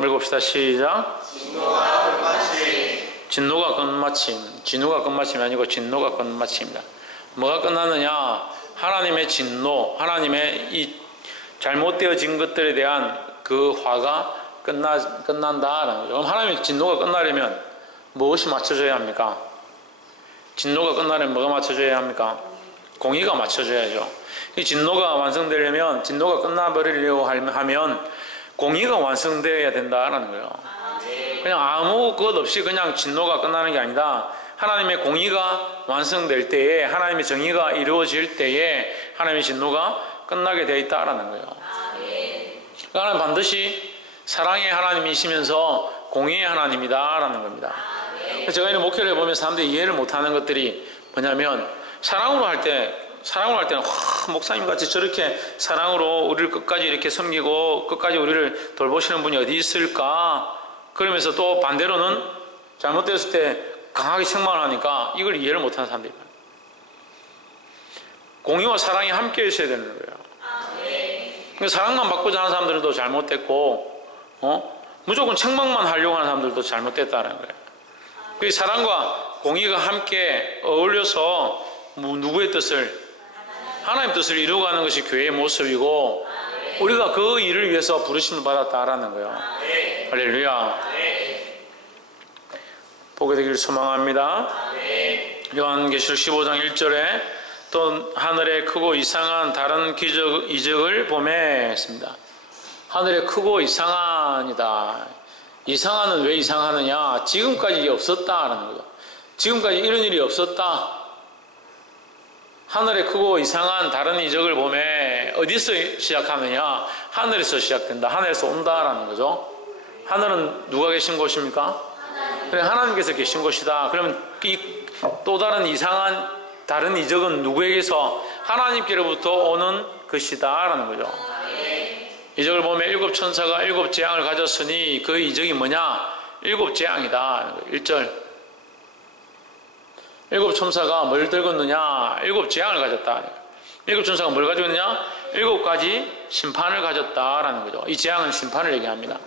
한번 읽어봅시다. 시작. 진노가 끝마침. 진노가 끝마침. 진노가 끝마침이 아니고 진노가 끝마침입니다. 뭐가 끝나느냐? 하나님의 진노, 하나님의 이 잘못되어진 것들에 대한 그 화가 끝난다라는 거죠. 그럼 하나님의 진노가 끝나려면 무엇이 맞춰져야 합니까? 진노가 끝나려면 뭐가 맞춰져야 합니까? 공의가 맞춰져야죠. 이 진노가 완성되려면, 진노가 끝나버리려고 하면 공의가 완성되어야 된다라는 거예요. 그냥 아무 것 없이 그냥 진노가 끝나는 게 아니다. 하나님의 공의가 완성될 때에, 하나님의 정의가 이루어질 때에 하나님의 진노가 끝나게 되어 있다라는 거예요. 그러니까 하나님 반드시 사랑의 하나님이시면서 공의의 하나님이다라는 겁니다. 제가 이런 목회를 해보면 사람들이 이해를 못하는 것들이 뭐냐면, 사랑으로 할 때는 목사님 같이 저렇게 사랑으로 우리를 끝까지 이렇게 섬기고 끝까지 우리를 돌보시는 분이 어디 있을까? 그러면서 또 반대로는 잘못되었을 때 강하게 책망을 하니까 이걸 이해를 못하는 사람들이 많아요. 공의와 사랑이 함께 있어야 되는 거예요. 그러니까 사랑만 받고자 하는 사람들도 잘못됐고, 무조건 책망만 하려고 하는 사람들도 잘못됐다는 거예요. 그 사랑과 공의가 함께 어울려서 누구의 뜻을, 하나님의 뜻을 이루어가는 것이 교회의 모습이고, 우리가 그 일을 위해서 부르심을 받았다라는 거예요. 할렐루야. 보게 되기를 소망합니다. 요한계시록 15장 1절에 또 하늘에 크고 이상한 다른 이적을 보매 했습니다. 하늘에 크고 이상한이다. 이상한은 왜 이상하느냐? 지금까지 없었다라는 거죠. 지금까지 이런 일이 없었다. 하늘에 크고 이상한 다른 이적을 보매. 어디서 시작하느냐? 하늘에서 시작된다. 하늘에서 온다라는 거죠. 하늘은 누가 계신 곳입니까? 그래, 하나님께서 계신 곳이다. 그러면 이 또 다른 이상한 다른 이적은 누구에게서? 하나님께로부터 오는 것이다라는 거죠. 이적을 보면 일곱 천사가 일곱 재앙을 가졌으니 그 이적이 뭐냐? 일곱 재앙이다. 1절. 일곱 천사가 뭘 들고 있느냐? 일곱 재앙을 가졌다. 일곱 천사가 뭘 가지고 있느냐? 일곱 가지 심판을 가졌다라는 거죠. 이 재앙은 심판을 얘기합니다.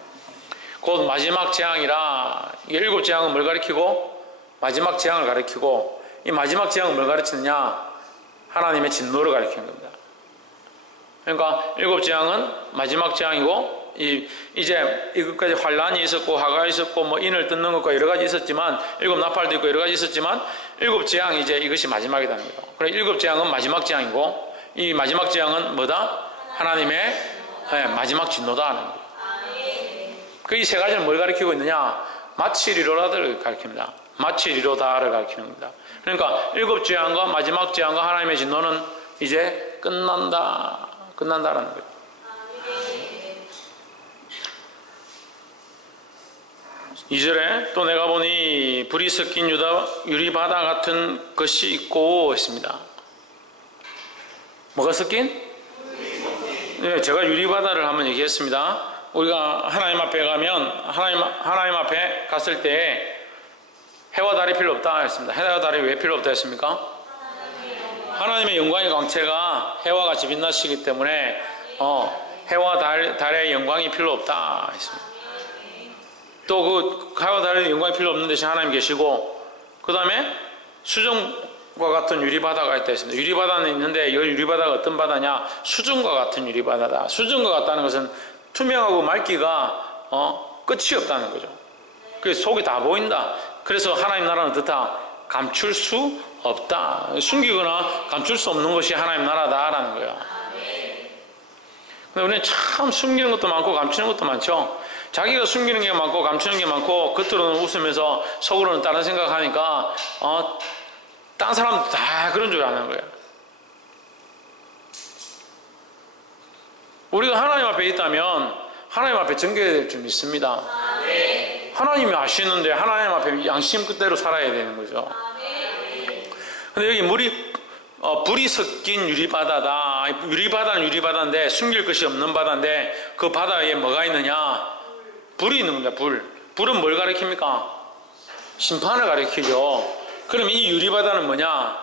곧 마지막 재앙이라. 일곱 재앙은 뭘 가리키고? 마지막 재앙을 가리키고, 이 마지막 재앙은 뭘 가르치느냐? 하나님의 진노를 가리키는 겁니다. 그러니까 일곱 재앙은 마지막 재앙이고, 이제 이것까지 환란이 있었고 화가 있었고 뭐 인을 뜯는 것과 여러 가지 있었지만, 일곱 나팔도 있고 여러 가지 있었지만, 일곱 재앙이 이제 이것이 마지막이라는 거예요. 그래, 일곱 재앙은 마지막 재앙이고, 이 마지막 재앙은 뭐다? 하나님의 마지막 진노다 하는 거예요. 그 이 세 가지는 뭘 가리키고 있느냐? 마치리로다를 가리킵니다. 마치리로다를 가리키는 겁니다. 그러니까 일곱 재앙과 마지막 재앙과 하나님의 진노는 이제 끝난다라는 거예요. 이절에 또 내가 보니 불이 섞인 유리바다 같은 것이 있고 했습니다. 뭐가 섞인? 네, 제가 유리바다를 한번 얘기했습니다. 우리가 하나님 앞에 가면 하나님 앞에 갔을 때 해와 달이 필요 없다 했습니다. 해와 달이 왜 필요 없다 했습니까? 하나님의 영광의 광채가 해와 같이 빛나시기 때문에 해와 달의 영광이 필요 없다 했습니다. 또 그 해와 달의 영광이 필요 없는 대신 하나님 계시고, 그 다음에 수정과 같은 유리바다가 있다 했습니다. 유리바다는 있는데 이 유리바다가 어떤 바다냐? 수정과 같은 유리바다다. 수정과 같다는 것은 투명하고 맑기가 끝이 없다는 거죠. 그래서 속이 다 보인다. 그래서 하나님 나라는 어떻다? 감출 수 없다. 숨기거나 감출 수 없는 것이 하나님 나라다라는 거예요. 근데 우리는 참 숨기는 것도 많고 감추는 것도 많죠. 자기가 숨기는 게 많고 감추는 게 많고, 겉으로는 웃으면서 속으로는 다른 생각하니까 다른 사람도 다 그런 줄 아는 거예요. 우리가 하나님 앞에 있다면 하나님 앞에 전개해야 될 줄 믿습니다. 하나님이 아시는데 하나님 앞에 양심 그대로 살아야 되는 거죠. 근데 여기 불이 섞인 유리바다다. 유리바다는 유리바다인데 숨길 것이 없는 바다인데, 그 바다에 뭐가 있느냐? 불이 있는 겁니다. 불은 뭘 가리킵니까? 심판을 가리키죠. 그럼 이 유리바다는 뭐냐?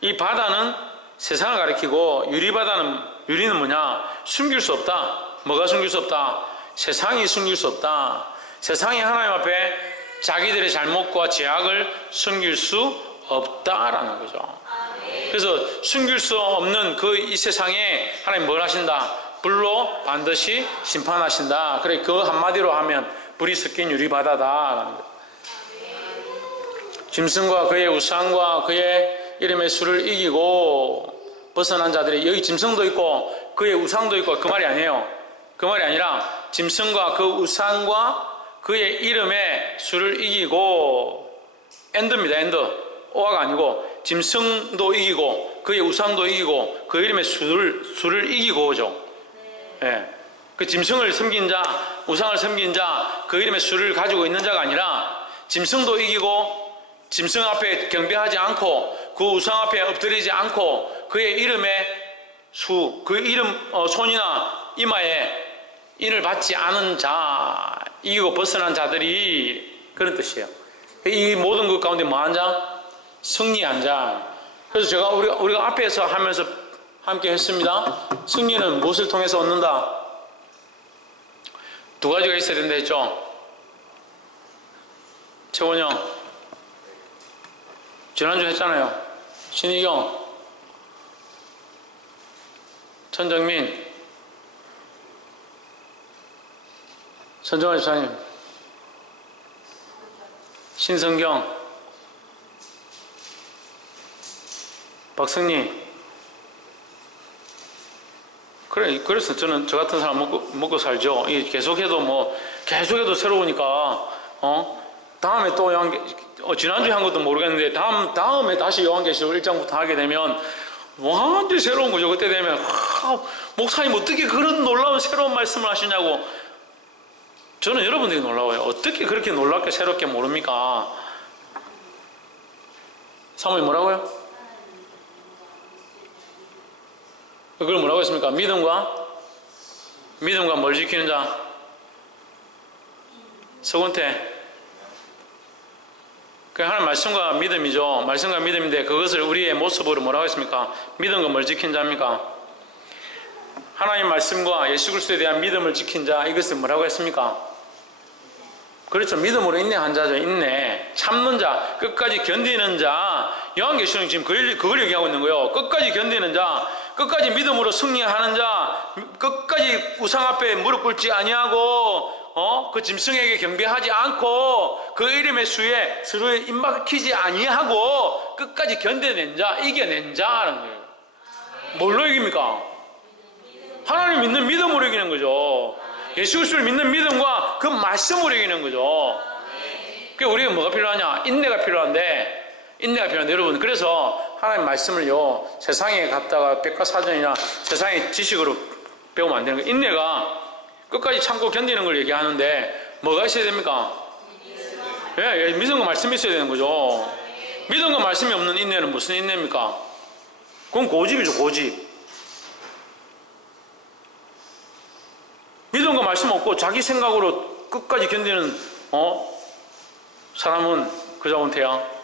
이 바다는 세상을 가리키고, 유리는 뭐냐? 숨길 수 없다. 뭐가 숨길 수 없다? 세상이 숨길 수 없다. 세상이 하나님 앞에 자기들의 잘못과 죄악을 숨길 수 없다라는 거죠. 그래서 숨길 수 없는 그 이 세상에 하나님 뭘 하신다? 불로 반드시 심판하신다. 그래, 그 한마디로 하면 불이 섞인 유리바다다라는 거죠. 짐승과 그의 우상과 그의 이름의 수를 이기고 벗어난 자들이, 여기 짐승도 있고 그의 우상도 있고, 그 말이 아니에요. 그 말이 아니라 짐승과 그 우상과 그의 이름의 수를 이기고, 엔드입니다. 엔드. 오화가 아니고 짐승도 이기고 그의 우상도 이기고 그 이름의 수를 이기고죠. 예. 그 짐승을 섬긴 자, 우상을 섬긴 자, 그 이름의 수를 가지고 있는 자가 아니라 짐승도 이기고 짐승 앞에 경배하지 않고 그 우상 앞에 엎드리지 않고 그의 이름의 수, 그 이름 손이나 이마에 인을 받지 않은 자, 이기고 벗어난 자들이, 그런 뜻이에요. 이 모든 것 가운데 뭐한 자? 승리한 자. 그래서 제가 우리가 앞에서 하면서 함께 했습니다. 승리는 무엇을 통해서 얻는다? 두 가지가 있어야 된다 했죠. 최원영 지난주 했잖아요. 신희경, 천정민, 선정환 집사님, 신성경, 박성리. 그래서 저는 저 같은 사람 먹고 살죠. 계속해도 새로우니까, 다음에 또 지난주에 한 것도 모르겠는데, 다음에 다시 요한계시록 1장부터 하게 되면, 완전히 새로운 거죠. 그때 되면, 목사님 어떻게 그런 놀라운 새로운 말씀을 하시냐고. 저는 여러분들이 놀라워요. 어떻게 그렇게 놀랍게 새롭게 모릅니까? 사모님 뭐라고요? 그걸 뭐라고 했습니까? 믿음과 뭘 지키는 자? 서군태. 그 하나님 말씀과 믿음이죠. 말씀과 믿음인데 그것을 우리의 모습으로 뭐라고 했습니까? 믿음과 뭘 지킨 자입니까? 하나님 말씀과 예수 그리스도에 대한 믿음을 지킨 자, 이것을 뭐라고 했습니까? 그렇죠. 믿음으로 인내한 자죠. 인내. 참는 자, 끝까지 견디는 자. 요한계시록은 지금 그걸 얘기하고 있는 거예요. 끝까지 견디는 자, 끝까지 믿음으로 승리하는 자, 끝까지 우상 앞에 무릎 꿇지 아니하고 그 짐승에게 경배하지 않고 그 이름의 수에 입막히지 아니하고 끝까지 견뎌낸 자, 이겨낸 자라는 거예요. 뭘로 이깁니까? 하나님 믿는 믿음으로 이기는 거죠. 예수 그리스도를 믿는 믿음과 그 말씀으로 이기는 거죠. 그러니까 우리가 뭐가 필요하냐? 인내가 필요한데 여러분, 그래서 하나님 말씀을요, 세상에 갔다가 백과사전이나 세상의 지식으로 배우면 안 되는 거예요. 인내가 끝까지 참고 견디는 걸 얘기하는데 뭐가 있어야 됩니까? 예, 믿음과 말씀이 있어야 되는 거죠. 믿음과 말씀이 없는 인내는 무슨 인내입니까? 그건 고집이죠, 고집. 믿음과 말씀 없고 자기 생각으로 끝까지 견디는 사람은 그저 원태야.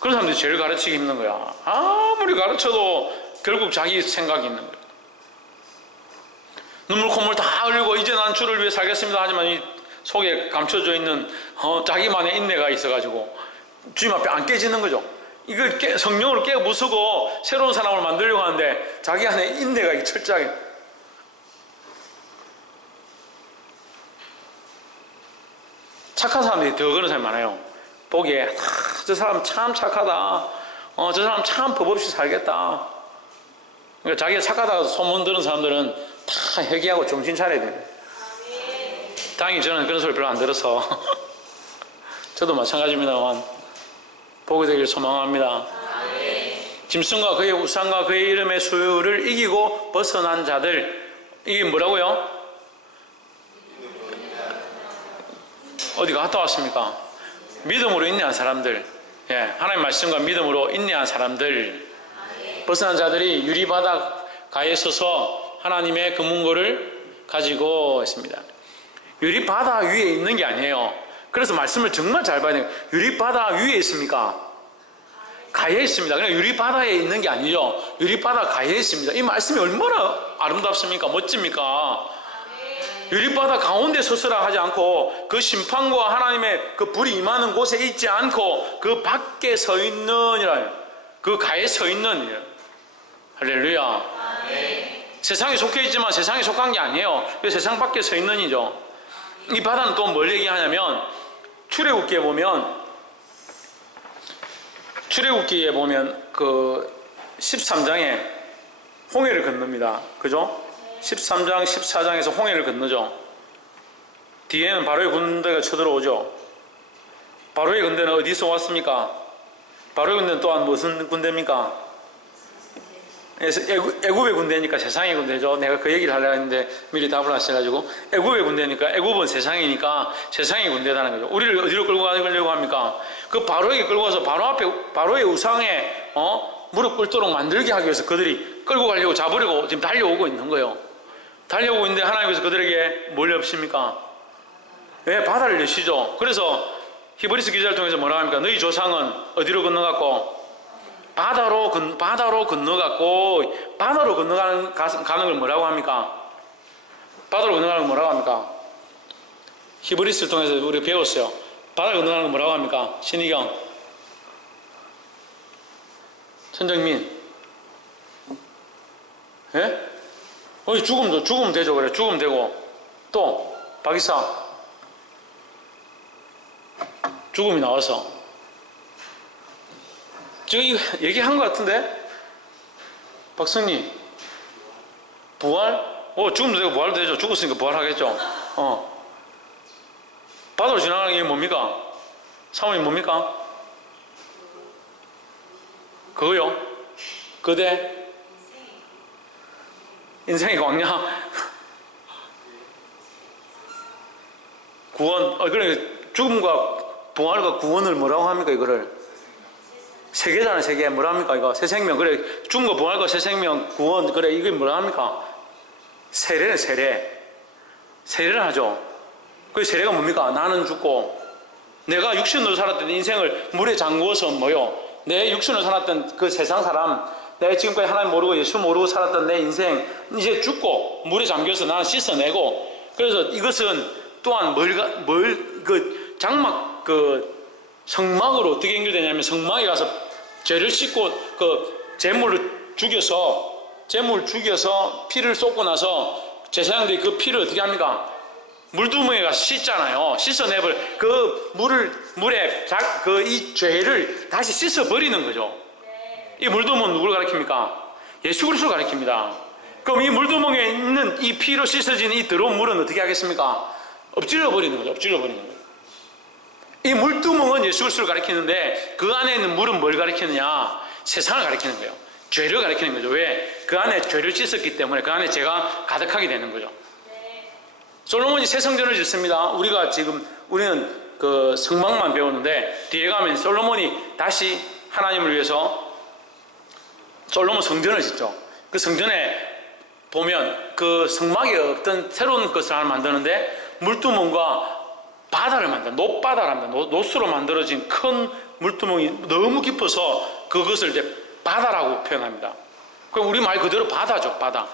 그런 사람들이 제일 가르치기 힘든 거야. 아무리 가르쳐도 결국 자기 생각이 있는 거야. 눈물 콧물 다 흘리고 이제 난 주를 위해 살겠습니다 하지만 이 속에 감춰져 있는 자기만의 인내가 있어가지고 주님 앞에 안 깨지는 거죠. 이걸 성령으로 깨 부수고 새로운 사람을 만들려고 하는데 자기 안에 인내가 철저하게. 착한 사람들이 더 그런 사람이 많아요. 보기에 저 사람 참 착하다. 저 사람 참 법 없이 살겠다. 그러니까 자기가 착하다고 소문 들은 사람들은 다 회개하고 정신 차려야 돼요. 다행히 저는 그런 소리 별로 안 들어서 저도 마찬가지입니다만 보게 되길 소망합니다. 짐승과 그의 우상과 그의 이름의 수를 이기고 벗어난 자들, 이게 뭐라고요? 어디 갔다 왔습니까? 믿음으로 인내한 사람들, 예, 하나님 말씀과 믿음으로 인내한 사람들, 벗어난 자들이 유리바다가에 서서 하나님의 그 문고를 가지고 있습니다. 유리바다 위에 있는 게 아니에요. 그래서 말씀을 정말 잘 봐야 돼요. 유리바다 위에 있습니까? 가에 있습니다. 그냥 유리바다에 있는 게 아니죠. 유리바다 가에 있습니다. 이 말씀이 얼마나 아름답습니까? 멋집니까? 유리바다 가운데 서서라 하지 않고 그 심판과 하나님의 그 불이 임하는 곳에 있지 않고 그 밖에 서 있느니라. 그 가에 서 있느니라. 할렐루야. 세상에 속해 있지만 세상에 속한 게 아니에요. 그 세상 밖에 서 있는 이죠. 이 바다는 또 뭘 얘기하냐면 출애굽기에 보면 그 13장에 홍해를 건넙니다. 그죠? 13장 14장에서 홍해를 건너죠. 뒤에는 바로의 군대가 쳐들어오죠. 바로의 군대는 어디서 왔습니까? 바로의 군대는 또한 무슨 군대입니까? 애굽의 군대니까 세상의 군대죠. 내가 그 얘기를 하려고 했는데 미리 답을 하셔가지고 애굽의 군대니까 애굽은 세상이니까 세상의 군대라는 거죠. 우리를 어디로 끌고 가려고 합니까? 그 바로에게 끌고 가서 바로 앞에 바로의 우상에 무릎 꿇도록 만들게 하기 위해서 그들이 끌고 가려고 잡으려고 지금 달려오고 있는 거예요. 달려오고 있는데 하나님께서 그들에게 뭘 여십니까? 왜 바다를 여시죠? 그래서 히브리서 기자를 통해서 뭐라고 합니까? 너희 조상은 어디로 건너갔고 바다로 건너갔고 바다로 건너가는 걸 뭐라고 합니까? 바다로 건너가는 걸 뭐라고 합니까? 히브리스를 통해서 우리가 배웠어요. 바다로 건너가는 걸 뭐라고 합니까? 신희경, 천정민, 예? 죽으면 되죠. 그래, 죽으면 되고 또 박이사 죽음이 나와서 저기 얘기한 것 같은데 박성님 부활? 죽음도 되고 부활도 되죠. 죽었으니까 부활하겠죠. 바다로 지나가는 게 뭡니까? 사모님 뭡니까? 그거요? 그대 인생의 광야 구원. 그러니까 죽음과 부활과 구원을 뭐라고 합니까? 이거를 세계잖아요. 세계 뭐라 합니까? 이거 새 생명. 그래, 죽음과 부활과 새 생명 구원. 그래, 이게 뭐라 합니까? 세례는 세례를 하죠. 그 세례가 뭡니까? 나는 죽고 내가 육신으로 살았던 인생을 물에 잠그어서 뭐요? 내 육신으로 살았던 그 세상 사람, 내가 지금까지 하나님 모르고 예수 모르고 살았던 내 인생 이제 죽고 물에 잠겨서 나는 씻어내고. 그래서 이것은 또한 그 장막 그 성막으로 어떻게 연결되냐면 성막에 가서 죄를 씻고 그 제물을 죽여서 피를 쏟고 나서 제사장들이 그 피를 어떻게 합니까? 물두멍에 가서 씻잖아요. 씻어내볼 그 물에 이 죄를 다시 씻어버리는 거죠. 이 물두멍은 누구를 가리킵니까? 예수 그리스도를 가리킵니다. 그럼 이 물두멍에 있는 이 피로 씻어진 이 더러운 물은 어떻게 하겠습니까? 엎질러 버리는 거죠. 이 물두멍은 예수 그리스도를 가리키는데 그 안에 있는 물은 뭘 가리키느냐? 세상을 가리키는 거예요. 죄를 가리키는 거죠. 왜? 그 안에 죄를 씻었기 때문에 그 안에 죄가 가득하게 되는 거죠. 솔로몬이 새 성전을 짓습니다. 우리는 그 성막만 배우는데 뒤에 가면 솔로몬이 다시 하나님을 위해서 솔로몬 성전을 짓죠. 그 성전에 보면 그 성막에 어떤 새로운 것을 하나 만드는데 물두멍과 바다를 노바다를 합니다. 노수로 만들어진 큰 물두멍이 너무 깊어서 그것을 이제 바다라고 표현합니다. 그럼 우리 말 그대로 바다죠. 바다.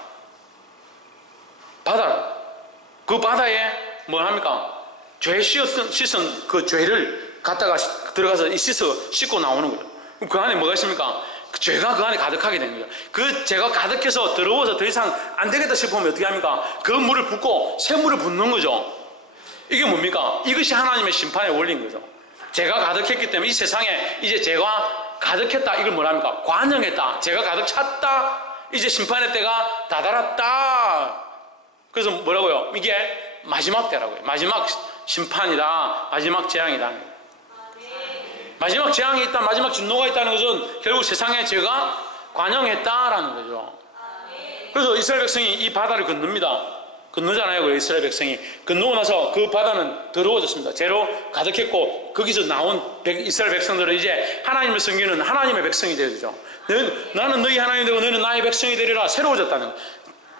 그 바다에 뭘 합니까? 죄 씻은 그 죄를 갖다가 들어가서 씻고 나오는 거죠. 그럼 그 안에 뭐가 있습니까? 그 죄가 그 안에 가득하게 되는 거죠. 그 죄가 가득해서 더러워서 더 이상 안 되겠다 싶으면 어떻게 합니까? 그 물을 붓고 새 물을 붓는 거죠. 이게 뭡니까? 이것이 하나님의 심판의 원리인 거죠. 죄가 가득했기 때문에 이 세상에 이제 죄가 가득했다. 이걸 뭐라 합니까? 관영했다. 죄가 가득 찼다. 이제 심판의 때가 다다랐다. 그래서 뭐라고요? 이게 마지막 때라고요. 마지막 심판이다. 마지막 재앙이다. 마지막 재앙이 있다. 마지막 진노가 있다는 것은 결국 세상에 죄가 관영했다라는 거죠. 그래서 이스라엘 백성이 이 바다를 건너잖아요. 그 이스라엘 백성이 건너고 나서 그 바다는 더러워졌습니다. 죄로 가득했고 거기서 나온 이스라엘 백성들은 이제 하나님을 섬기는 하나님의 백성이 되죠. 나는 너희 하나님이 되고 너희는 나의 백성이 되리라. 새로워졌다는 거예요.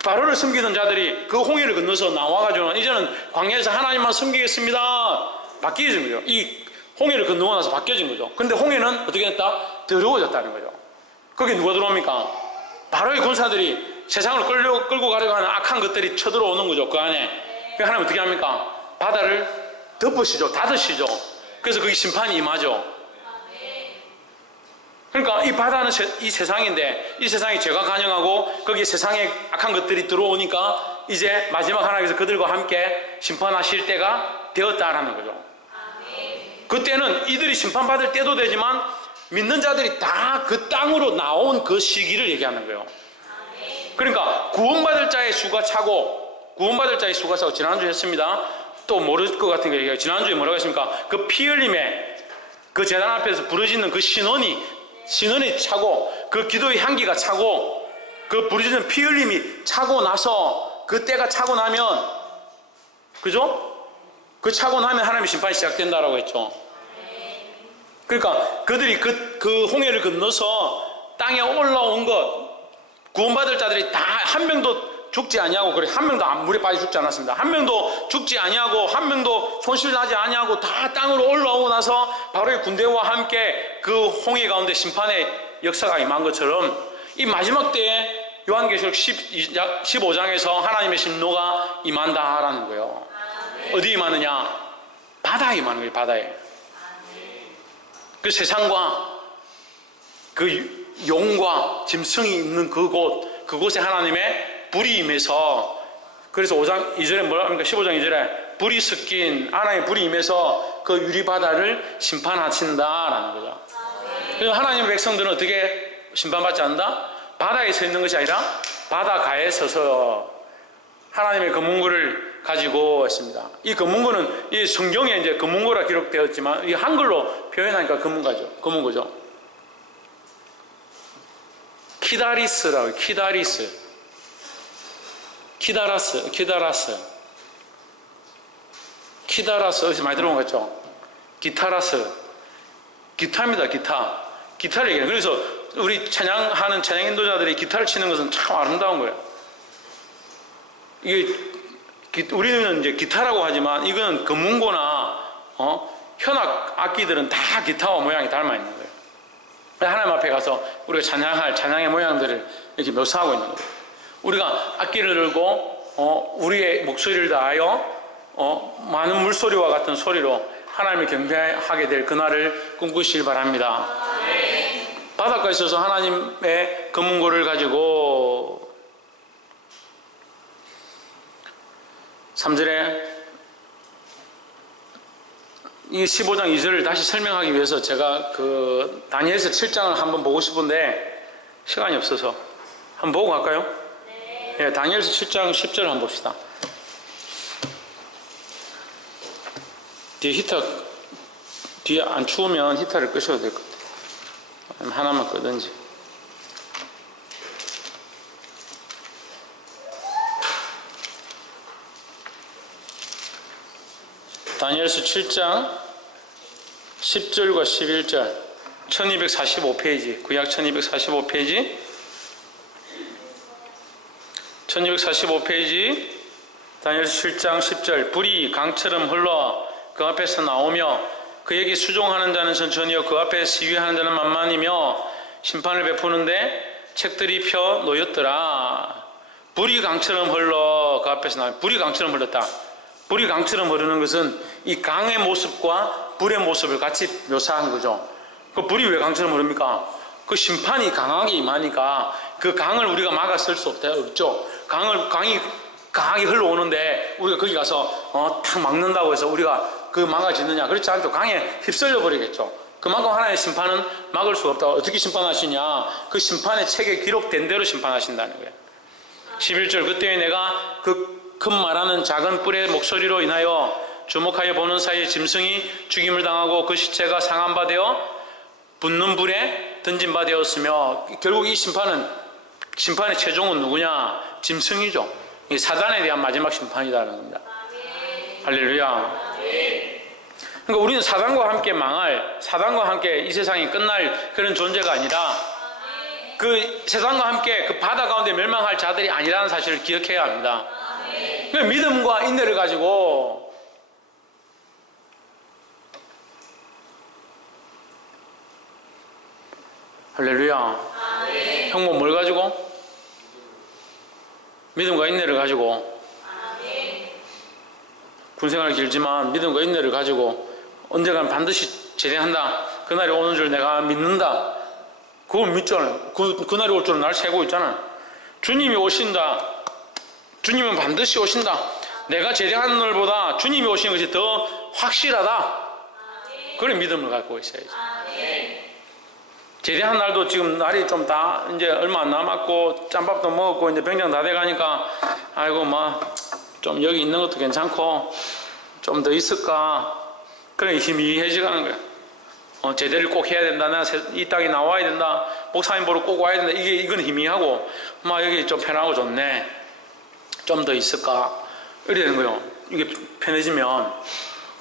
바로를 섬기던 자들이 그 홍해를 건너서 나와가지고는 이제는 광야에서 하나님만 섬기겠습니다. 바뀌어진 거죠. 이 홍해를 건너고 나서 바뀌어진 거죠. 근데 홍해는 어떻게 됐다? 더러워졌다는 거죠. 거기 누가 들어옵니까? 바로의 군사들이 세상을 끌고 가려고 하는 악한 것들이 쳐들어오는 거죠. 그 안에 그 하나님 어떻게 합니까? 바다를 덮으시죠. 닫으시죠. 그래서 거기 심판이 임하죠. 그러니까 이 바다는 이 세상인데 이 세상이 죄가 간영하고 거기에 세상에 악한 것들이 들어오니까 이제 마지막 하나님께서 그들과 함께 심판하실 때가 되었다라는 거죠. 그때는 이들이 심판받을 때도 되지만 믿는 자들이 다 그 땅으로 나온 그 시기를 얘기하는 거예요. 그러니까 구원받을 자의 수가 차고 지난주에 했습니다. 또 모를 것 같은 거 얘기해요. 지난주에 뭐라고 했습니까? 그 피 흘림에 그 제단 앞에서 부르짖는 그 신원이 차고 그 기도의 향기가 차고 그 부르짖는 피 흘림이 차고 나서 그 때가 차고 나면 그죠? 그 차고 나면 하나님의 심판이 시작된다라고 했죠. 그러니까 그들이 그 홍해를 건너서 땅에 올라온 것 구원받을 자들이 다 한 명도 죽지 아니하고 그래 한 명도 물에 빠져 죽지 않았습니다. 한 명도 죽지 아니하고 한 명도 손실 나지 아니하고 다 땅으로 올라오고 나서 바로의 군대와 함께 그 홍해 가운데 심판의 역사가 임한 것처럼 이 마지막 때에 요한계시록 15장에서 하나님의 진노가 임한다라는 거예요. 어디 임하느냐? 바다에 임하는 거예요. 바다에. 그 세상과 그 용과 짐승이 있는 그곳에 하나님의 불이 임해서 그래서 5장 2절에 뭐라 합니까? 15장 2절에 불이 섞인 하나님의 불이 임해서 그 유리바다를 심판하신다라는 거죠. 그래서 하나님의 백성들은 어떻게 심판받지 않는다? 바다에 서 있는 것이 아니라 바다가에 서서 하나님의 검은고를 가지고 있습니다. 이 검은고는 이 성경에 이제 검은고라 기록되었지만 이 한글로 표현하니까 검은고죠. 키다리스라고 키다라스 어디서 많이 들어본 것 같죠? 기타입니다. 기타를 얘기해요. 그래서 우리 찬양하는 찬양 인도자들이 기타를 치는 것은 참 아름다운 거예요. 이게 우리는 이제 기타라고 하지만 이건 금문고나 현악 악기들은 다 기타와 모양이 닮아 있는 거예요. 하나님 앞에 가서 우리가 찬양할 찬양의 모양들을 이렇게 묘사하고 있는 거예요. 우리가 악기를 들고 우리의 목소리를 다하여 많은 물소리와 같은 소리로 하나님을 경배하게 될 그날을 꿈꾸시길 바랍니다. 바닷가에 있어서 하나님의 금문고를 가지고 3절에 이 15장 2절을 다시 설명하기 위해서 제가 그 다니엘서 7장을 한번 보고 싶은데 시간이 없어서 한번 보고 갈까요? 네, 다니엘서 7장 10절 한번 봅시다. 뒤에 안 추우면 히터를 끄셔도 될 것 같아요. 하나만 끄든지. 다니엘서 7장 10절과 11절 1245페이지 구약 1245페이지 1245페이지 다니엘서 7장 10절 불이 강처럼 흘러 그 앞에서 나오며 그에게 수종하는 자는 천천히요 그 앞에 시위하는 자는 만만이며 심판을 베푸는데 책들이 펴 놓였더라. 불이 강처럼 흘러 그 앞에서 나오며 불이 강처럼 흘렀다. 불이 강처럼 흐르는 것은 이 강의 모습과 불의 모습을 같이 묘사한 거죠. 그 불이 왜 강처럼 흐릅니까? 그 심판이 강하게 임하니까 그 강을 우리가 막아 쓸 수 없죠. 강이 강하게 흘러오는데 우리가 거기 가서 탁 막는다고 해서 우리가 그 막아지느냐? 그렇지 않죠. 강에 휩쓸려 버리겠죠. 그만큼 하나님의 심판은 막을 수가 없다. 어떻게 심판하시냐? 그 심판의 책에 기록된 대로 심판하신다는 거예요. 11절 그때에 내가 그 큰 말하는 작은 뿔의 목소리로 인하여 주목하여 보는 사이에 짐승이 죽임을 당하고 그 시체가 상한 바 되어 붙는 불에 던진 바 되었으며 결국 이 심판의 최종은 누구냐? 짐승이죠. 이 사단에 대한 마지막 심판이라는 겁니다. 할렐루야. 그러니까 우리는 사단과 함께 사단과 함께 이 세상이 끝날 그런 존재가 아니라 그 세상과 함께 그 바다 가운데 멸망할 자들이 아니라는 사실을 기억해야 합니다. 그 믿음과 인내를 가지고 할렐루야. 형모 뭘 가지고? 믿음과 인내를 가지고 군생활 길지만 믿음과 인내를 가지고 언젠가는 반드시 제대한다. 그날이 오는 줄 내가 믿는다. 그걸 믿잖아요. 그날이 올 줄은 날 세고 있잖아요. 주님이 오신다. 주님은 반드시 오신다. 내가 제대하는 날보다 주님이 오시는 것이 더 확실하다. 그런 믿음을 갖고 있어야지. 제대한 날도 지금 날이 좀 다 이제 얼마 안 남았고 짬밥도 먹었고 이제 병장 다 돼가니까 아이고 뭐 좀 여기 있는 것도 괜찮고 좀 더 있을까 그런 희미해져가는 거야. 제대를 꼭 해야 된다. 내가 이 땅에 나와야 된다. 목사님 보러 꼭 와야 된다. 이건 희미하고 막 여기 좀 편하고 좋네. 좀 더 있을까 이래 되는 거예요. 이게 편해지면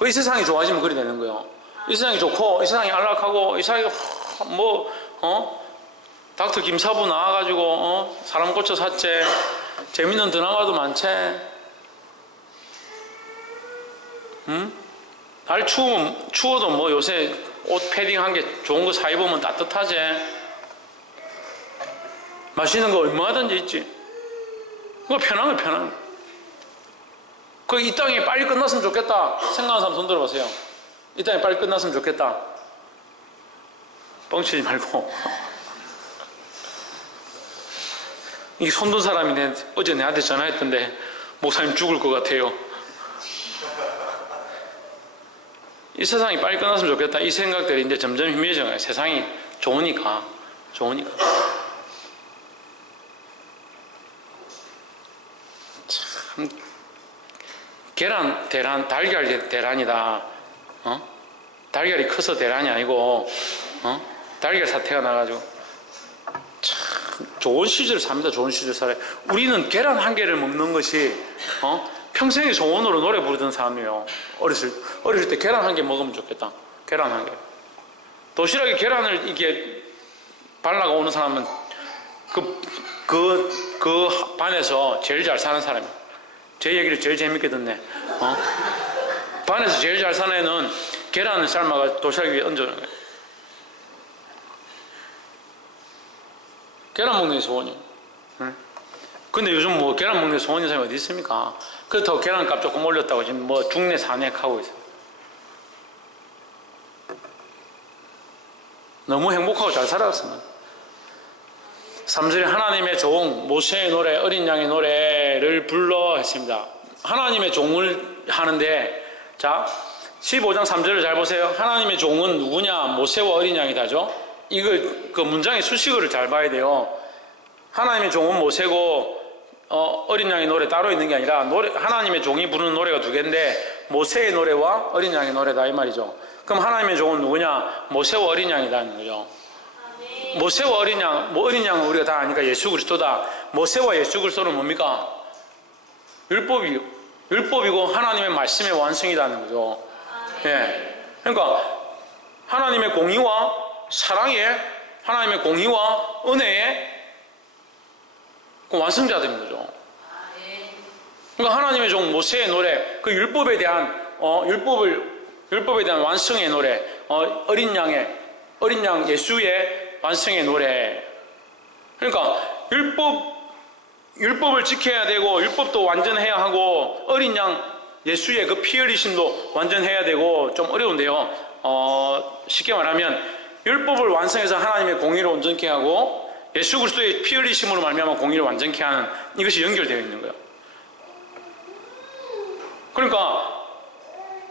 이 세상이 좋아지면 그래 되는 거예요. 이 세상이 좋고 이 세상이 안락하고 이 세상이 닥터 김사부 나와가지고 사람 고쳐 샀제 재밌는 드라마도 많지. 날 추워도 뭐 요새 옷 패딩 한 개 좋은 거 사 입으면 따뜻하지. 맛있는 거 얼마든지 있지. 그거 편한 거 편한 거. 그 이 땅이 빨리 끝났으면 좋겠다 생각하는 사람 손 들어보세요. 이 땅이 빨리 끝났으면 좋겠다. 뻥치지 말고. 이게 손든 사람이 어제 내한테 전화했던데 목사님 죽을 것 같아요. 이 세상이 빨리 끝났으면 좋겠다. 이 생각들이 이제 점점 희미해져요. 세상이 좋으니까. 참 계란 대란 달걀 대란이다. 달걀이 커서 대란이 아니고 달걀 사태가 나가지고 참 좋은 시절 삽니다. 좋은 시절 살아요. 우리는 계란 한 개를 먹는 것이 평생의 소원으로 노래 부르던 사람이에요. 어렸을 때 계란 한 개 먹으면 좋겠다. 계란 한 개. 도시락에 계란을 이게 발라가 오는 사람은 그 반에서 제일 잘 사는 사람이에요. 제 얘기를 제일 재밌게 듣네. 반에서 제일 잘 사는 애는 계란을 삶아가 도시락 위에 얹어놓은 거예요. 계란 먹는 게 소원이에요. 근데 요즘 뭐 계란 먹는 게 소원인 사람이 어디 있습니까? 그렇다고 계란값 조금 올렸다고 지금 뭐 중내 산액하고 있어요. 너무 행복하고 잘 살아왔습니다. 3절에 하나님의 종 모세의 노래 어린 양의 노래를 불러 했습니다. 하나님의 종을 하는데 자 15장 3절을 잘 보세요. 하나님의 종은 누구냐? 모세와 어린 양이다죠. 이걸 그 문장의 수식어를 잘 봐야 돼요. 하나님의 종은 모세고 어린 양의 노래 따로 있는 게 아니라 하나님의 종이 부르는 노래가 두 개인데 모세의 노래와 어린 양의 노래다 이 말이죠. 그럼 하나님의 종은 누구냐? 모세와 어린 양이다는 거죠. 모세와 어린 양, 어린 양은 우리가 다 아니까 예수 그리스도다. 모세와 예수 그리스도는 뭡니까? 율법이고 하나님의 말씀의 완성이라는 거죠. 예. 그러니까 하나님의 공의와 사랑에 하나님의 공의와 은혜에 그 완성자들인 거죠. 그러니까 하나님의 종 모세의 노래, 그 율법에 대한 율법에 대한 완성의 노래, 어린 양 예수의 완성의 노래. 그러니까 율법을 지켜야 되고 율법도 완전해야 하고 어린 양 예수의 그 피 흘리심도 완전해야 되고 좀 어려운데요. 쉽게 말하면 율법을 완성해서 하나님의 공의를 온전케 하고 예수 그리스도의 피 흘리심으로 말미암아 공의를 완전케 하는 이것이 연결되어 있는 거예요. 그러니까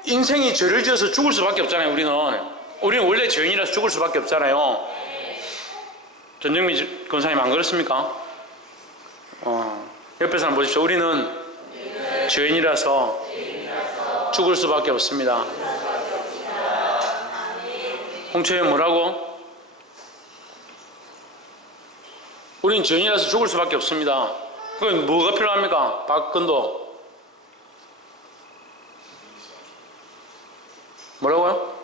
인생이 죄를 지어서 죽을 수밖에 없잖아요. 우리는 원래 죄인이라서 죽을 수밖에 없잖아요. 전정민 권사님 안 그렇습니까? 옆에 사람 보십시오. 우리는 죄인이라서 죽을 수밖에 없습니다. 홍채연 뭐라고? 우린 죄인이라서 죽을 수밖에 없습니다. 그럼 뭐가 필요합니까? 박근도 뭐라고요?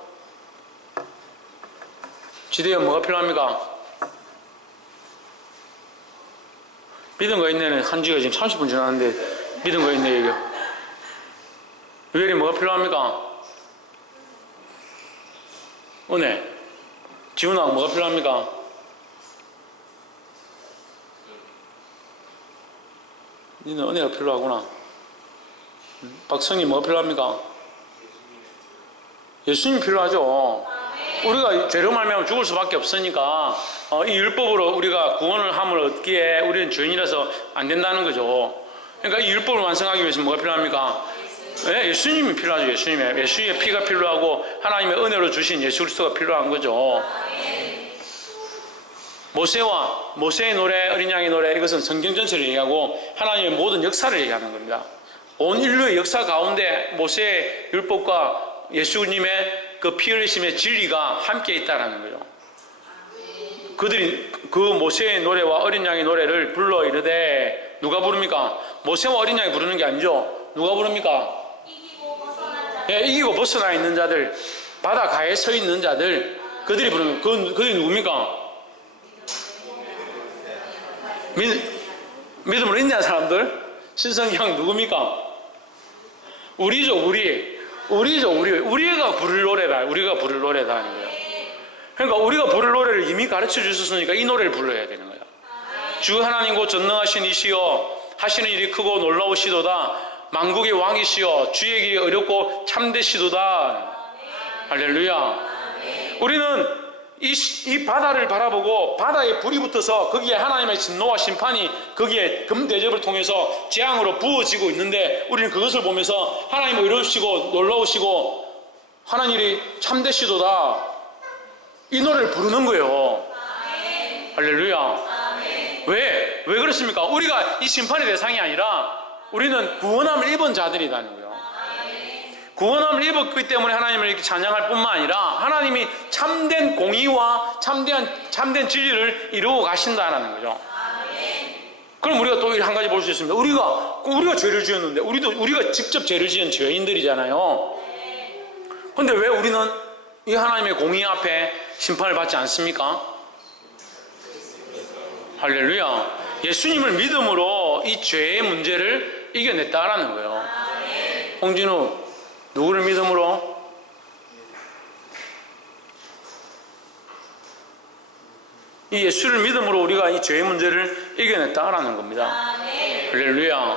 지대현 뭐가 필요합니까? 믿은 거 있네는 한지가 지금 30분 지났는데 믿은 거 있네 이게. 유엘이 뭐가 필요합니까? 은혜. 지훈아 뭐가 필요합니까? 니는 은혜가 필요하구나. 박성님 뭐 필요합니까? 예수님이 필요하죠. 우리가 죄로 말미암아 죽을 수밖에 없으니까 이 율법으로 우리가 구원을 함을 얻기에 우리는 죄인이라서 안 된다는 거죠. 그러니까 이 율법을 완성하기 위해서 뭐가 필요합니까? 네, 예수님이 필요하죠. 예수님의 피가 필요하고 하나님의 은혜로 주신 예수 그리스도가 필요한 거죠. 모세의 노래, 어린 양의 노래, 이것은 성경 전체를 얘기하고 하나님의 모든 역사를 얘기하는 겁니다. 온 인류의 역사 가운데 모세의 율법과 예수님의 그 피 흘리심의 진리가 함께 있다는 거죠. 그들이 그 모세의 노래와 어린 양의 노래를 불러 이르되 누가 부릅니까? 모세와 어린 양이 부르는 게 아니죠. 누가 부릅니까? 이기고 벗어나 있는 자들, 바닷가에 서 있는 자들, 그들이 부르는 그들이 누굽니까? 믿음으로 있는 사람들? 신성경 누굽니까? 우리죠. 우리가 부를 노래다. 우리가 부를 노래다 하는 거예요. 그러니까 우리가 부를 노래를 이미 가르쳐 주셨으니까 이 노래를 불러야 되는 거예요. 주 하나님 곧 전능하신 이시여 하시는 일이 크고 놀라우시도다. 만국의 왕이시여 주의 길이 어렵고 참되시도다. 할렐루야. 우리는 이 바다를 바라보고 바다에 불이 붙어서 거기에 하나님의 진노와 심판이 거기에 금대접을 통해서 재앙으로 부어지고 있는데 우리는 그것을 보면서 하나님은 어려우시고 놀라우시고 하나님이 참되시도다. 이 노래를 부르는 거예요. 할렐루야. 왜 그렇습니까? 우리가 이 심판의 대상이 아니라 우리는 구원함을 입은 자들이라는 거예요. 구원함을 입었기 때문에 하나님을 이렇게 찬양할 뿐만 아니라 하나님이 참된 공의와 참된 진리를 이루어 가신다는 거죠. 그럼 우리가 또 한 가지 볼 수 있습니다. 우리가 죄를 지었는데 우리가 직접 죄를 지은 죄인들이잖아요. 그런데 왜 우리는 이 하나님의 공의 앞에 심판을 받지 않습니까? 할렐루야. 예수님을 믿음으로 이 죄의 문제를 이겨냈다라는 거예요. 홍진우, 누구를 믿음으로? 이 예수를 믿음으로 우리가 이 죄의 문제를 이겨냈다라는 겁니다. 할렐루야.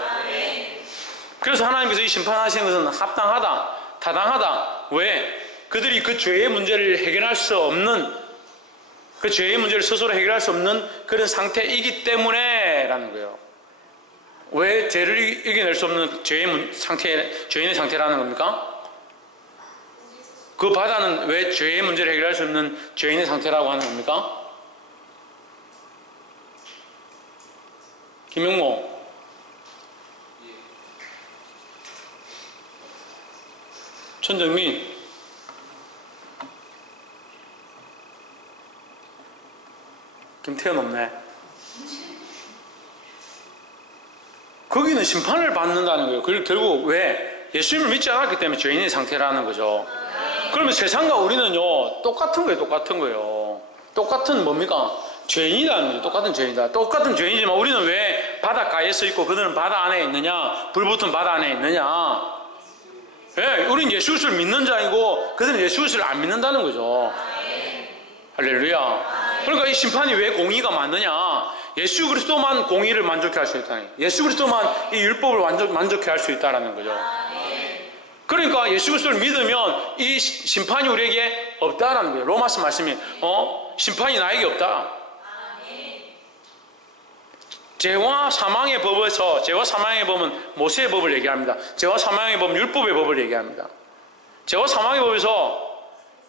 그래서 하나님께서 이 심판하시는 것은 합당하다, 타당하다. 왜? 그들이 그 죄의 문제를 해결할 수 없는, 그 죄의 문제를 스스로 해결할 수 없는 그런 상태이기 때문에 라는 거예요. 왜 죄를 이겨낼 수 없는 죄인의 상태라는 겁니까? 그 바다는 왜 죄의 문제를 해결할 수 없는 죄인의 상태라고 하는 겁니까? 김영모. 천정민. 김태현 없네. 거기는 심판을 받는다는 거예요. 결국 왜? 예수님을 믿지 않았기 때문에 죄인의 상태라는 거죠. 그러면 세상과 우리는요, 똑같은 거예요. 똑같은 뭡니까? 죄인이라는 거죠. 똑같은 죄인이다. 똑같은 죄인이지만 우리는 왜 바닷가에 서 있고 그들은 바다 안에 있느냐? 불 붙은 바다 안에 있느냐? 왜? 우린 예수 그리스도를 믿는 자이고 그들은 예수 그리스도를 안 믿는다는 거죠. 할렐루야. 그러니까 이 심판이 왜 공의가 맞느냐? 예수 그리스도만 공의를 만족해 할 수 있다니. 예수 그리스도만 이 율법을 만족해 할 수 있다는 거죠. 그러니까 예수 그리스도를 믿으면 이 심판이 우리에게 없다라는 거예요. 로마서 말씀이 심판이 나에게 없다. 죄와 사망의 법에서, 죄와 사망의 법은 모세의 법을 얘기합니다. 죄와 사망의 법은 율법의 법을 얘기합니다. 죄와 사망의 법에서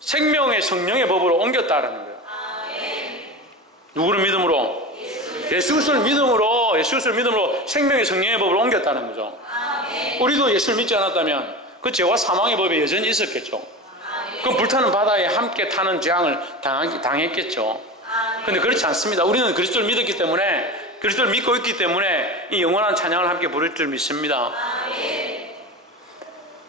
생명의 성령의 법으로 옮겼다라는 거예요. 누구를 믿음으로? 예수 그리스도를 믿음으로 생명의 성령의 법으로 옮겼다는 거죠. 우리도 예수를 믿지 않았다면 그 죄와 사망의 법이 여전히 있었겠죠. 그럼 불타는 바다에 함께 타는 재앙을 당했겠죠. 그런데 그렇지 않습니다. 우리는 그리스도를 믿었기 때문에, 그리스도를 믿고 있기 때문에 이 영원한 찬양을 함께 부를 줄 믿습니다.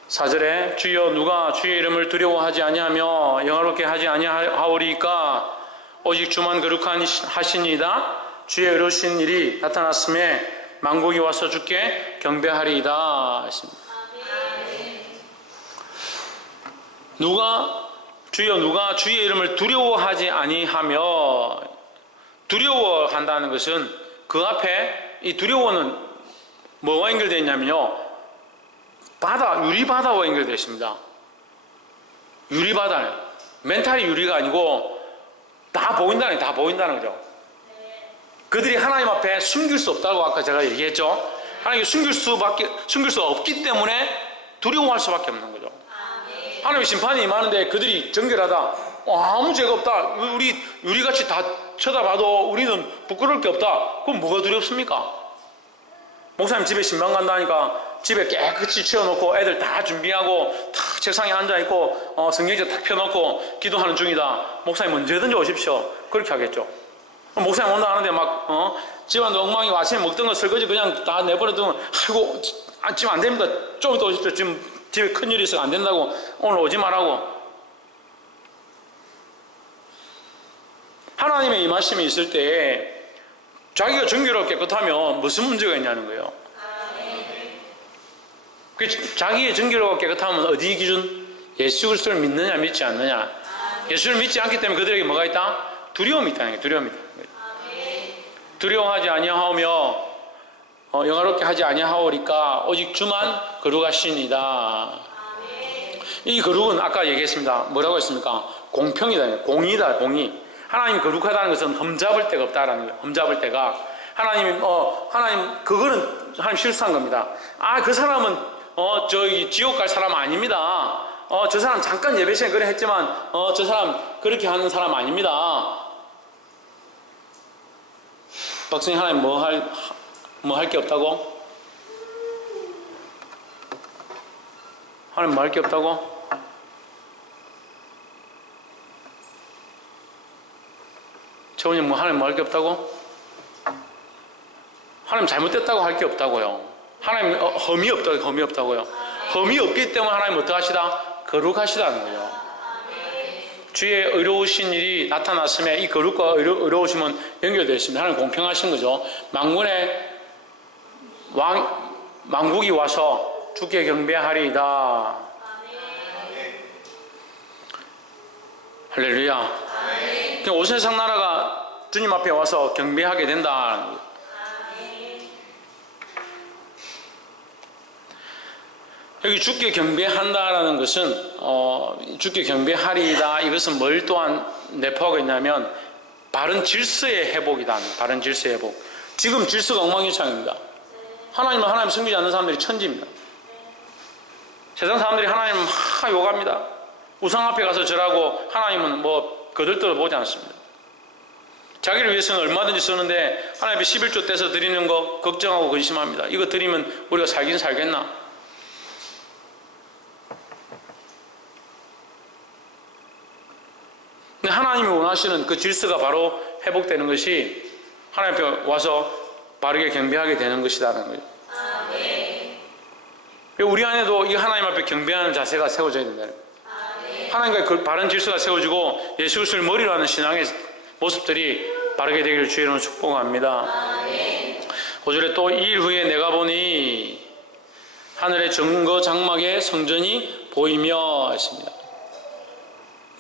4절에 주여 누가 주의 이름을 두려워하지 아니하며 영화롭게 하지 아니하오리까 오직 주만 거룩하시니이다. 주의 의로우신 일이 나타났음에 만국이 와서 주께 경배하리이다 했습니다. 누가 주의 이름을 두려워하지 아니하며, 두려워한다는 것은 그 앞에 이 두려워는 뭐가 연결되어 있냐면요, 바다, 유리바다와 연결되어 있습니다. 유리바다는 멘탈이 유리가 아니고 다 보인다는 거죠. 그들이 하나님 앞에 숨길 수 없다고 아까 제가 얘기했죠. 하나님이 숨길 수 없기 때문에 두려워할 수밖에 없는 거죠. 하나님의 심판이 임하는데 그들이 정결하다, 아무 죄가 없다, 우리 유리같이 다 쳐다봐도 우리는 부끄러울 게 없다. 그럼 뭐가 두렵습니까? 목사님 집에 신방 간다니까 집에 깨끗이 치워놓고 애들 다 준비하고 탁 책상에 앉아있고 성경책 탁 펴놓고 기도하는 중이다. 목사님 언제든지 오십시오. 그렇게 하겠죠. 목사님 온다 하는데 막 집안도 엉망이고 아침에 먹던 거 설거지 그냥 다 내버려두면 아이고 지금 안 됩니다. 좀 이따 오십시오. 지금 집에 큰일이 있어서 안 된다고 오늘 오지 말라고. 하나님의 임하심이 있을 때 자기가 정결하고 깨끗하면 무슨 문제가 있냐는 거예요. 자기의 정결하고 깨끗하면 어디 기준? 예수 그리스도를 믿느냐 믿지 않느냐. 예수를 믿지 않기 때문에 그들에게 뭐가 있다? 두려움이 있다는 거예요. 두려움이 있다는 거예요. 두려워하지 아니하오며 영화롭게 하지 아니하오리까 오직 주만 거룩하시니이다. 이 거룩은 아까 얘기했습니다. 뭐라고 했습니까? 공평이다. 공의다. 공의. 하나님 거룩하다는 것은 흠잡을 데가 없다라는 거예요. 흠잡을 데가. 하나님 그거는 하나님 실수한 겁니다. 그 사람은 저기 지옥 갈 사람 아닙니다. 저 사람 잠깐 예배 시간에 그래 했지만 저 사람 그렇게 하는 사람 아닙니다. 박성희 하나님 뭐 할 게 없다고? 하나님 뭐 할 게 없다고? 최원님 뭐 하나님 뭐 할 게 없다고? 하나님 잘못됐다고 할 게 없다고요. 하나님 험이 없다고요. 험이 없기 때문에 하나님 어떡하시다? 거룩하시다는 거예요. 주의 의로우신 일이 나타났음에 이 거룩과 의로우심은 연결되어 있습니다. 하나님 공평하신 거죠. 만국이 와서 주께 경배하리이다. 할렐루야. 온 세상 나라가 주님 앞에 와서 경배하게 된다. 여기 주께 경배한다라는 것은 주께 경배하리이다. 이것은 뭘 또한 내포하고 있냐면 바른 질서의 회복이다. 바른 질서의 회복. 지금 질서가 엉망진창입니다. 하나님은 하나님 섬기지 않는 사람들이 천지입니다. 세상 사람들이 하나님을 막 욕합니다. 우상 앞에 가서 절하고 하나님은 뭐 거들떠 보지 않습니다. 자기를 위해서는 얼마든지 쓰는데 하나님 앞에 11조 떼서 드리는 거 걱정하고 근심합니다. 이거 드리면 우리가 살긴 살겠나? 근데 하나님이 원하시는 그 질서가 바로 회복되는 것이 하나님 앞에 와서 바르게 경배하게 되는 것이라는 거예요. 우리 안에도 이 하나님 앞에 경배하는 자세가 세워져야 된다는 거예요. 하나님과의 그 바른 질서가 세워지고 예수 그리스도를 머리로 하는 신앙의 모습들이 바르게 되기를 주의 이름으로 축복합니다. 5절에 또 2일 후에 내가 보니 하늘의 증거 장막에 성전이 보이며 했습니다.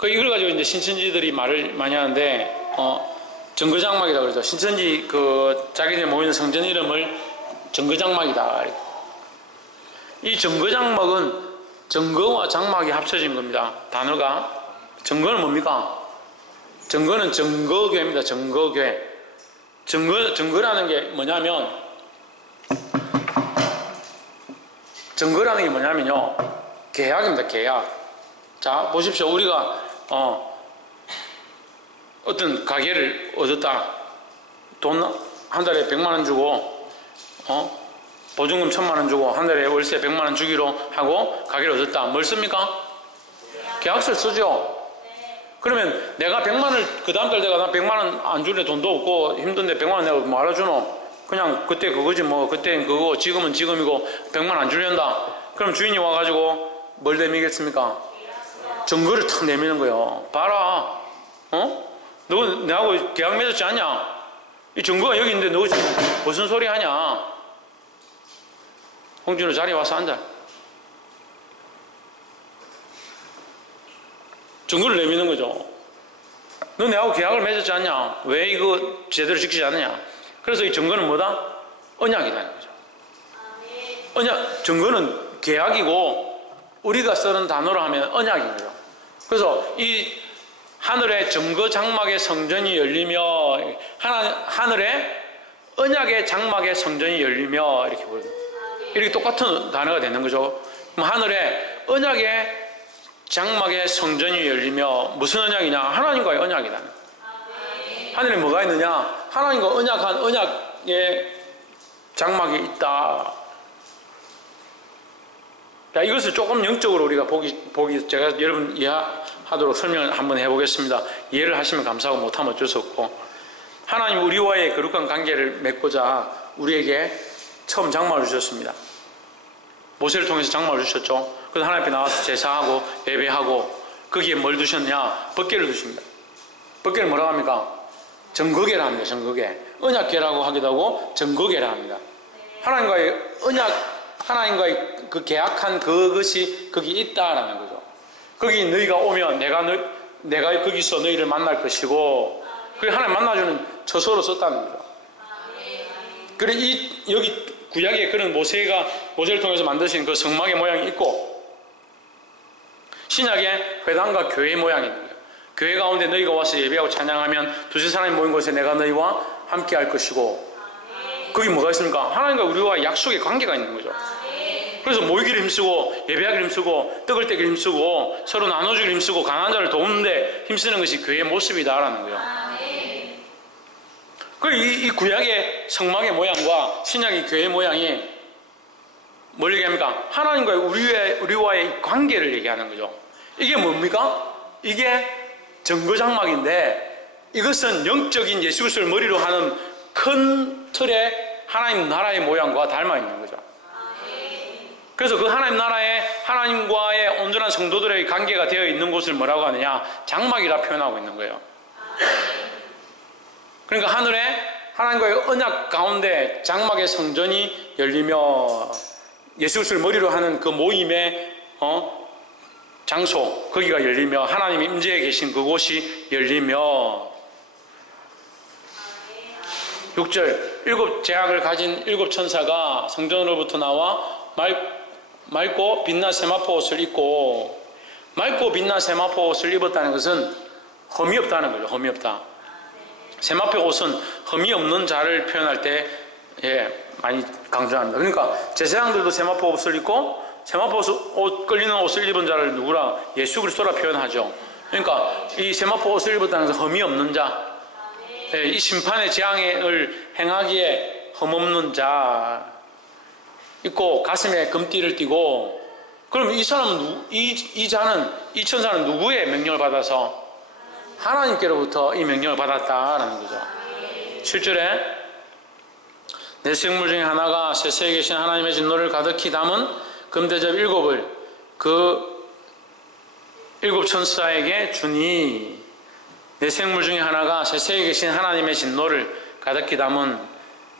이걸 가지고 이제 신천지들이 말을 많이 하는데 증거장막이다 그러죠. 신천지 자기들 모이는 성전 이름을 증거장막이다. 이 증거장막은 증거와 장막이 합쳐진 겁니다. 단어가. 증거는 뭡니까? 증거는 증거교회입니다. 증거교회. 증거라는 게 뭐냐면 증거라는 게 뭐냐면요. 계약입니다. 계약. 자, 보십시오. 우리가 어떤 가게를 얻었다. 돈 한 달에 100만 원 주고 보증금 1000만 원 주고 한 달에 월세 100만 원 주기로 하고 가게를 얻었다. 뭘 씁니까? 계약서를 쓰죠. 그러면 내가 100만 원을 그 다음 달 내가 나 100만 원 안 줄래 돈도 없고 힘든데 100만 원 내가 뭐 알아주노? 그냥 그때 그거지 뭐. 그때는 그거 지금은 지금이고 100만 원 안 주련다. 그럼 주인이 와가지고 뭘 내미겠습니까? 증거를 탁 내미는 거예요. 봐라. 너 내하고 계약 맺었지 않냐? 이 증거가 여기 있는데 너 지금 무슨 소리 하냐? 홍준호 자리에 와서 앉아. 증거를 내미는 거죠. 너 내하고 계약을 맺었지 않냐? 왜 이거 제대로 지키지 않느냐? 그래서 이 증거는 뭐다? 언약이라는 거죠. 언약, 증거는 계약이고 우리가 쓰는 단어로 하면 언약인 거예요. 그래서 이 하늘의 증거 장막의 성전이 열리며 하늘의 언약의 장막의 성전이 열리며 이렇게 보여요. 이렇게 똑같은 단어가 되는 거죠. 그럼 하늘의 언약의 장막의 성전이 열리며 무슨 언약이냐? 하나님과의 언약이다. 하늘에 뭐가 있느냐? 하나님과 언약한 언약의 장막이 있다. 자, 이것을 조금 영적으로 우리가 보기 제가 여러분 이해하도록 설명을 한번 해보겠습니다. 이해를 하시면 감사하고 못하면 어쩔 수 없고, 하나님 우리와의 거룩한 관계를 맺고자 우리에게 처음 장막을 주셨습니다. 모세를 통해서 장막을 주셨죠. 그래서 하나님 앞에 나와서 제사하고 예배하고, 거기에 뭘 두셨냐? 벗개를 두십니다. 벗개를 뭐라고 합니까? 증거궤라 합니다. 증거궤. 언약궤라고 하기도 하고 증거궤라 합니다. 하나님과의 언약, 하나님과의 그 계약한 그것이 거기 있다라는 거죠. 거기 너희가 오면 내가 거기서 너희를 만날 것이고, 그리고 하나님 만나주는 처소로 썼다는 거죠. 그래 여기 구약에 그런 모세를 통해서 만드신 그 성막의 모양이 있고, 신약에 회당과 교회 모양이 있는 거예요. 교회 가운데 너희가 와서 예배하고 찬양하면 두세 사람이 모인 곳에 내가 너희와 함께 할 것이고, 거기 뭐가 있습니까? 하나님과 우리와 약속의 관계가 있는 거죠. 그래서 모이기를 힘쓰고 예배하기를 힘쓰고 떡을 떼기를 힘쓰고 서로 나눠주기를 힘쓰고 강한 자를 도우는데 힘쓰는 것이 교회의 모습이다라는 거예요. 그리고 이 구약의 성막의 모양과 신약의 교회의 모양이 뭘 얘기합니까? 하나님과 우리와의 관계를 얘기하는 거죠. 이게 뭡니까? 이게 증거장막인데, 이것은 영적인 예수 그리스도를 머리로 하는 큰 틀의 하나님 나라의 모양과 닮아 있는 거죠. 그래서 그 하나님 나라에 하나님과의 온전한 성도들의 관계가 되어 있는 곳을 뭐라고 하느냐? 장막이라 표현하고 있는 거예요. 그러니까 하늘에 하나님과의 언약 가운데 장막의 성전이 열리며, 예수 그리스도를 머리로 하는 그 모임의 장소, 거기가 열리며, 하나님이 임재해 계신 그곳이 열리며, 6절, 7 제약을 가진 7 천사가 성전으로부터 나와 맑고 빛난 세마포 옷을 입고, 맑고 빛난 세마포 옷을 입었다는 것은 흠이 없다는 거죠. 흠이 없다. 세마포 옷은 흠이 없는 자를 표현할 때 많이 강조합니다. 그러니까 제사장들도 세마포 옷을 입고, 세마포 옷 끌리는 옷을 입은 자를 누구라? 예수 그리스도라 표현하죠. 그러니까 이 세마포 옷을 입었다는 것은 흠이 없는 자, 이 심판의 재앙을 행하기에 흠없는 자 있고, 가슴에 금띠를 띠고, 그럼 이 사람은 이 천사는 누구의 명령을 받아서? 하나님께로부터 이 명령을 받았다라는 거죠. 7절에 내 생물 중에 하나가 세세에 계신 하나님의 진노를 가득히 담은 금대접 7을 그 7 천사에게 주니, 내 생물 중에 하나가 세세에 계신 하나님의 진노를 가득히 담은,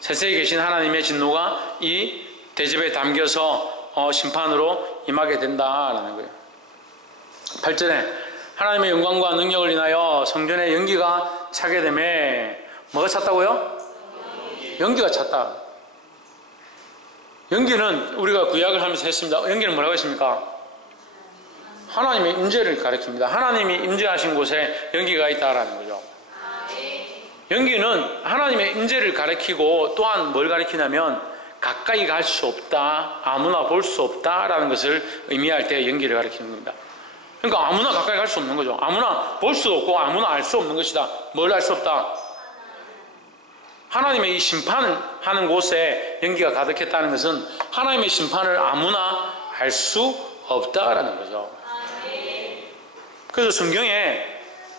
세세에 계신 하나님의 진노가 이 대접에 담겨서 심판으로 임하게 된다라는 거예요. 8절에 하나님의 영광과 능력을 인하여 성전에 연기가 차게 되매, 뭐가 찼다고요? 연기가 찼다. 연기는 우리가 구약을 하면서 했습니다. 연기는 뭐라고 했습니까? 하나님의 임재를 가리킵니다. 하나님이 임재하신 곳에 연기가 있다라는 거죠. 연기는 하나님의 임재를 가리키고, 또한 뭘 가리키냐면 가까이 갈 수 없다, 아무나 볼 수 없다라는 것을 의미할 때 연기를 가리키는 겁니다. 그러니까 아무나 가까이 갈 수 없는 거죠. 아무나 볼 수 없고 아무나 알 수 없는 것이다. 뭘 알 수 없다? 하나님의 이 심판하는 곳에 연기가 가득했다는 것은 하나님의 심판을 아무나 알 수 없다라는 거죠. 그래서 성경에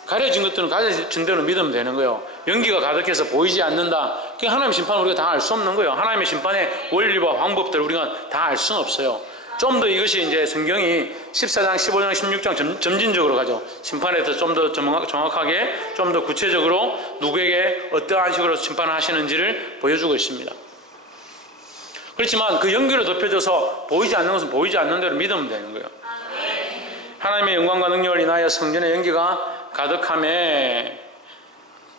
가려진 것들은 가려진 대로 믿으면 되는 거예요. 연기가 가득해서 보이지 않는다. 그 하나님의 심판을 우리가 다 알 수 없는 거예요. 하나님의 심판의 원리와 방법들을 우리가 다 알 수는 없어요. 좀 더 이것이 이제 성경이 14장, 15장, 16장 점진적으로 가죠. 심판에 대해서 좀 더 정확하게, 좀 더 구체적으로 누구에게 어떠한 식으로 심판을 하시는지를 보여주고 있습니다. 그렇지만 그 연기로 덮여져서 보이지 않는 것은 보이지 않는 대로 믿으면 되는 거예요. 하나님의 영광과 능력을 인하여 성전의 연기가 가득함에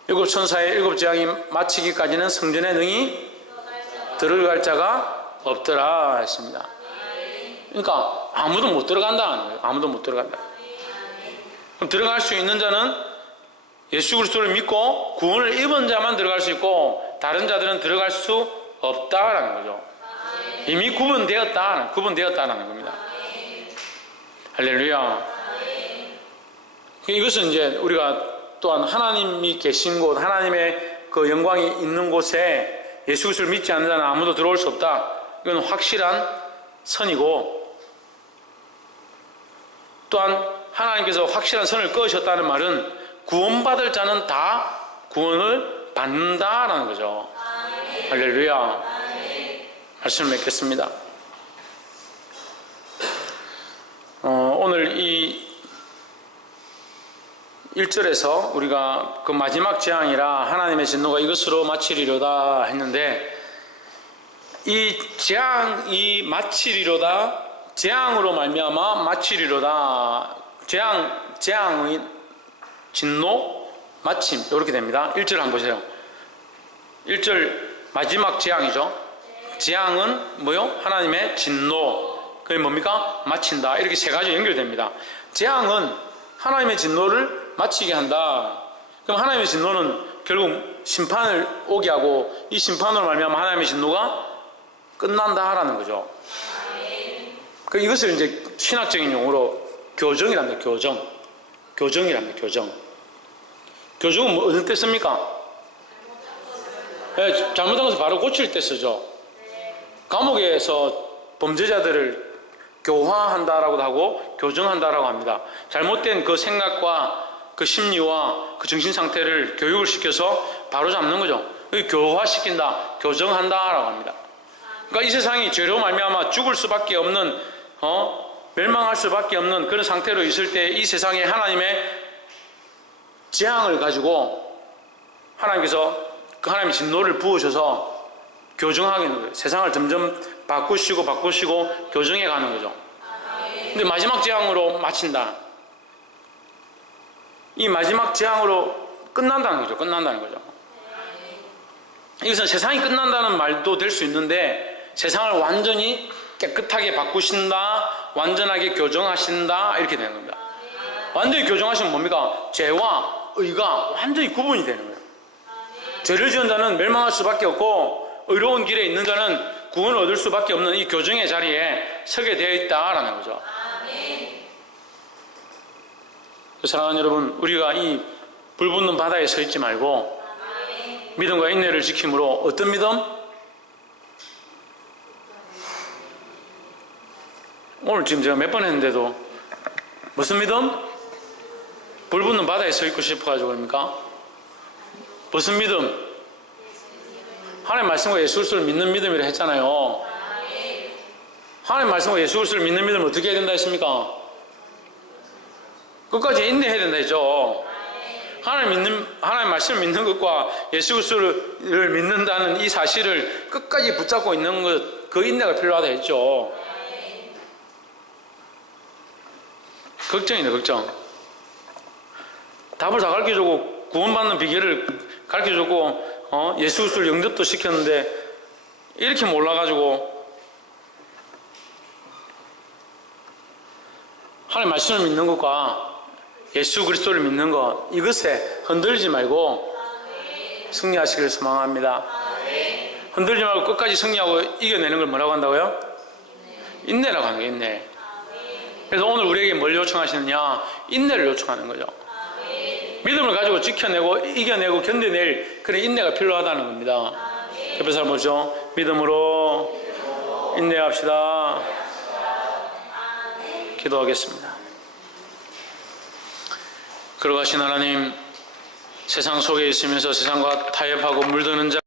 7 천사의 7 재앙이 마치기까지는 성전에 능히 들어갈 자가 없더라 했습니다. 그러니까 아무도 못 들어간다는 거예요. 아무도 못 들어간다. 그럼 들어갈 수 있는 자는 예수 그리스도를 믿고 구원을 입은 자만 들어갈 수 있고 다른 자들은 들어갈 수 없다라는 거죠. 이미 구분되었다라는 겁니다. 할렐루야. 이것은 이제 우리가 또한 하나님이 계신 곳, 하나님의 그 영광이 있는 곳에 예수 그리스도를 믿지 않는 자는 아무도 들어올 수 없다. 이건 확실한 선이고, 또한 하나님께서 확실한 선을 그으셨다는 말은 구원받을 자는 다 구원을 받는다라는 거죠. 할렐루야. 말씀을 맺겠습니다. 오늘 이 1절에서 우리가 그 마지막 재앙이라 하나님의 진노가 이것으로 마치리로다 했는데, 이 재앙이 마치리로다, 재앙으로 말미암아 마치리로다, 재앙의 진노, 마침 이렇게 됩니다. 1절 한번 보세요. 1절 마지막 재앙이죠. 재앙은 뭐요? 하나님의 진노. 그게 뭡니까? 마친다. 이렇게 세 가지 연결됩니다. 재앙은 하나님의 진노를 마치게 한다. 그럼 하나님의 진노는 결국 심판을 오게 하고, 이 심판으로 말미암아 하나님의 진노가 끝난다라는 거죠. 그 이것을 이제 신학적인 용어로 교정이랍니다. 교정이랍니다. 교정은 뭐 어느 때 씁니까? 네, 잘못한 것을 바로 고칠 때 쓰죠. 감옥에서 범죄자들을 교화한다라고도 하고 교정한다라고 합니다. 잘못된 그 생각과 그 심리와 그 정신 상태를 교육을 시켜서 바로 잡는 거죠. 교화시킨다, 교정한다라고 합니다. 그러니까 이 세상이 죄로 말미암아 죽을 수밖에 없는, 멸망할 수밖에 없는 그런 상태로 있을 때 이 세상에 하나님의 재앙을 가지고 하나님께서 그 하나님의 진노를 부으셔서 교정하게 하는 거예요. 세상을 점점 바꾸시고 교정해 가는 거죠. 근데 마지막 재앙으로 마친다. 이 마지막 재앙으로 끝난다는 거죠. 이것은 세상이 끝난다는 말도 될 수 있는데, 세상을 완전히 깨끗하게 바꾸신다, 완전하게 교정하신다, 이렇게 되는 겁니다. 완전히 교정하시면 뭡니까? 죄와 의가 완전히 구분이 되는 거예요. 죄를 지은 자는 멸망할 수밖에 없고, 의로운 길에 있는 자는 구원을 얻을 수밖에 없는 이 교정의 자리에 서게 되어 있다라는 거죠. 사랑하는 여러분, 우리가 이 불붙는 바다에 서 있지 말고 믿음과 인내를 지킴으로, 어떤 믿음? 오늘 지금 제가 몇 번 했는데도 무슨 믿음? 불붙는 바다에 서 있고 싶어가지고 그럽니까? 무슨 믿음? 하나님 말씀과 예수 그리스도를 믿는 믿음이라 했잖아요. 하나님 말씀과 예수 그리스도를 믿는 믿음을 어떻게 해야 된다 했습니까? 끝까지 인내해야 된다 했죠. 하나님 말씀을 믿는 것과 예수 그리스도를 믿는다는 이 사실을 끝까지 붙잡고 있는 것, 그 인내가 필요하다 했죠. 걱정이네, 걱정. 답을 다 가르쳐주고 구원받는 비결을 가르쳐주고 예수 그리스도를 영접도 시켰는데 이렇게 몰라가지고 하나님 말씀을 믿는 것과 예수 그리스도를 믿는 것, 이것에 흔들리지 말고 승리하시기를 소망합니다. 흔들리지 말고 끝까지 승리하고 이겨내는 걸 뭐라고 한다고요? 인내라고 하는 거예요. 인내. 그래서 오늘 우리에게 뭘 요청하시느냐? 인내를 요청하는 거죠. 믿음을 가지고 지켜내고 이겨내고 견뎌낼 그런 인내가 필요하다는 겁니다. 옆에 사람 보죠. 믿음으로 인내합시다. 기도하겠습니다. 걸어가신 하나님, 세상 속에 있으면서 세상과 타협하고 물드는 자